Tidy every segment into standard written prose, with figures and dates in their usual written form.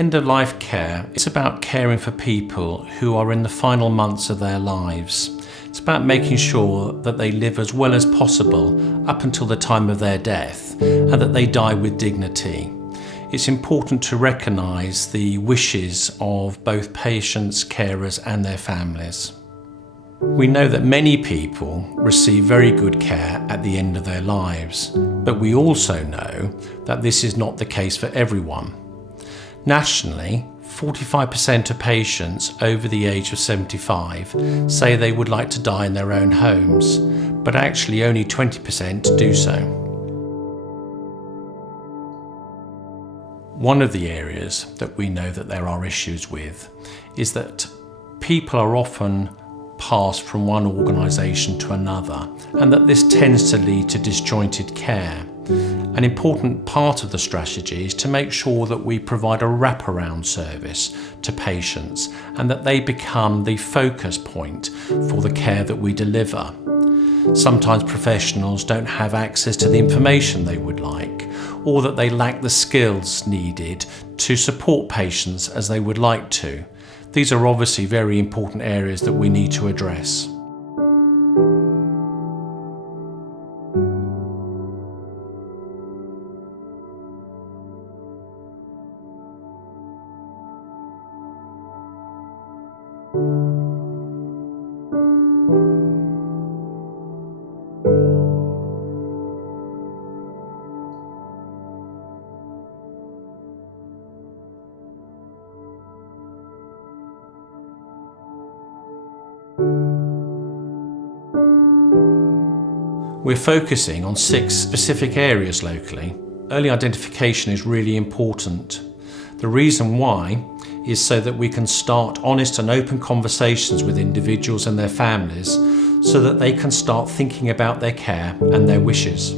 End-of-life care is about caring for people who are in the final months of their lives. It's about making sure that they live as well as possible up until the time of their death and that they die with dignity. It's important to recognise the wishes of both patients, carers and their families. We know that many people receive very good care at the end of their lives, but we also know that this is not the case for everyone. Nationally, 45% of patients over the age of 75 say they would like to die in their own homes, but actually only 20% do so. One of the areas that we know that there are issues with is that people are often passed from one organisation to another, and that this tends to lead to disjointed care. An important part of the strategy is to make sure that we provide a wraparound service to patients and that they become the focus point for the care that we deliver. Sometimes professionals don't have access to the information they would like, or that they lack the skills needed to support patients as they would like to. These are obviously very important areas that we need to address. We're focusing on 6 specific areas locally. Early identification is really important. The reason why is so that we can start honest and open conversations with individuals and their families so that they can start thinking about their care and their wishes.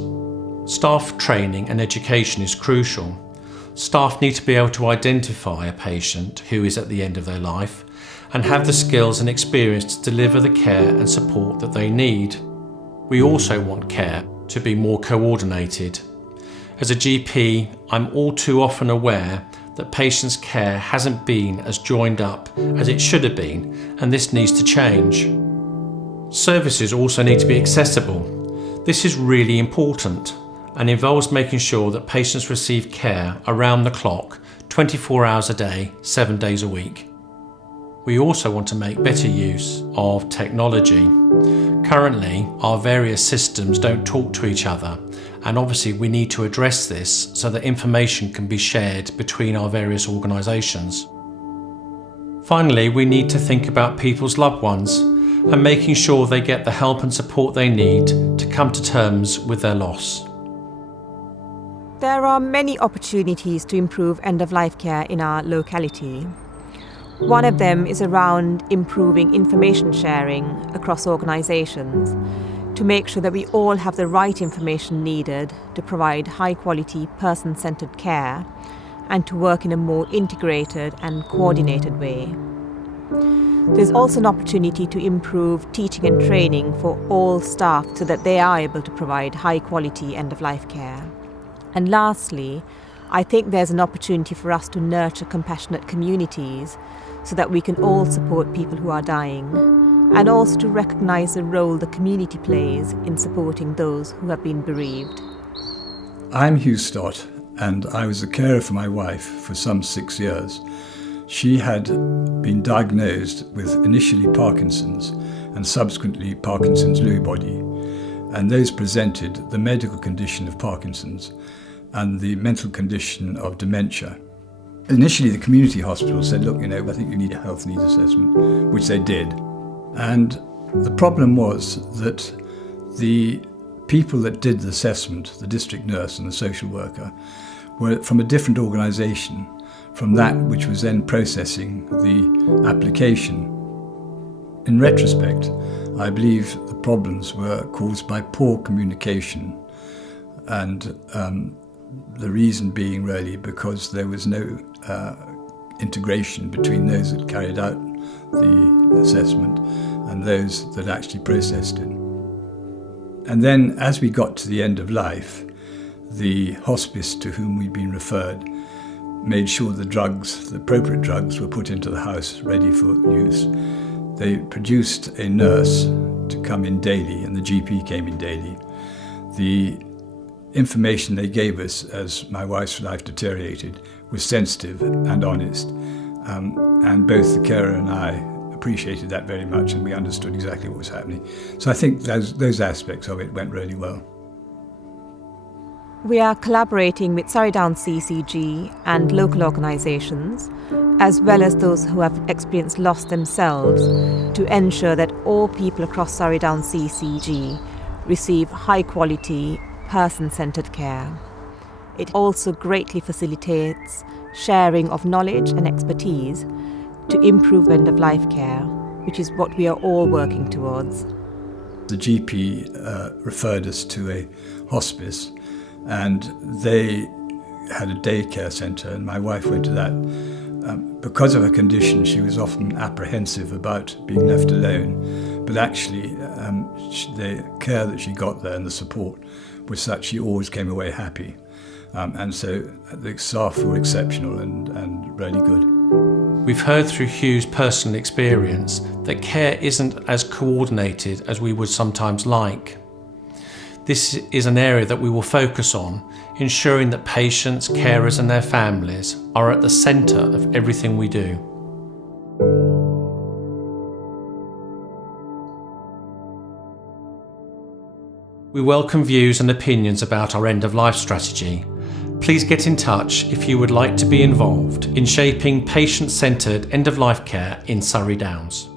Staff training and education is crucial. Staff need to be able to identify a patient who is at the end of their life and have the skills and experience to deliver the care and support that they need. We also want care to be more coordinated. As a GP, I'm all too often aware that patients' care hasn't been as joined up as it should have been, and this needs to change. Services also need to be accessible. This is really important and involves making sure that patients receive care around the clock, 24 hours a day, 7 days a week. We also want to make better use of technology. Currently, our various systems don't talk to each other, and obviously we need to address this so that information can be shared between our various organisations. Finally, we need to think about people's loved ones and making sure they get the help and support they need to come to terms with their loss. There are many opportunities to improve end-of-life care in our locality. One of them is around improving information sharing across organisations to make sure that we all have the right information needed to provide high-quality, person-centred care and to work in a more integrated and coordinated way. There's also an opportunity to improve teaching and training for all staff so that they are able to provide high-quality end-of-life care. And lastly, I think there's an opportunity for us to nurture compassionate communities so that we can all support people who are dying, and also to recognise the role the community plays in supporting those who have been bereaved. I'm Hugh Stott, and I was a carer for my wife for some 6 years. She had been diagnosed with initially Parkinson's and subsequently Parkinson's Lewy body, and those presented the medical condition of Parkinson's and the mental condition of dementia. Initially, the community hospital said, look, I think you need a health needs assessment, which they did. And the problem was that the people that did the assessment, the district nurse and the social worker, were from a different organisation from that which was then processing the application. In retrospect, I believe the problems were caused by poor communication, and the reason being really because there was no integration between those that carried out the assessment and those that actually processed it. And then as we got to the end of life, the hospice to whom we'd been referred made sure the drugs, the appropriate drugs, were put into the house ready for use. They produced a nurse to come in daily, and the GP came in daily. The information they gave us as my wife's life deteriorated was sensitive and honest, and both the carer and I appreciated that very much, and we understood exactly what was happening. So I think those aspects of it went really well. We are collaborating with Surrey Downs CCG and local organisations, as well as those who have experienced loss themselves, to ensure that all people across Surrey Downs CCG receive high-quality, person-centred care. It also greatly facilitates sharing of knowledge and expertise to improve end-of-life care, which is what we are all working towards. The GP referred us to a hospice, and they had a daycare centre, and my wife went to that. Because of her condition, she was often apprehensive about being left alone, but actually the care that she got there and the support was such she always came away happy. And so the staff were exceptional and really good. We've heard through Hugh's personal experience that care isn't as coordinated as we would sometimes like. This is an area that we will focus on, ensuring that patients, carers and their families are at the centre of everything we do. We welcome views and opinions about our end-of-life strategy. Please get in touch if you would like to be involved in shaping patient-centred end-of-life care in Surrey Downs.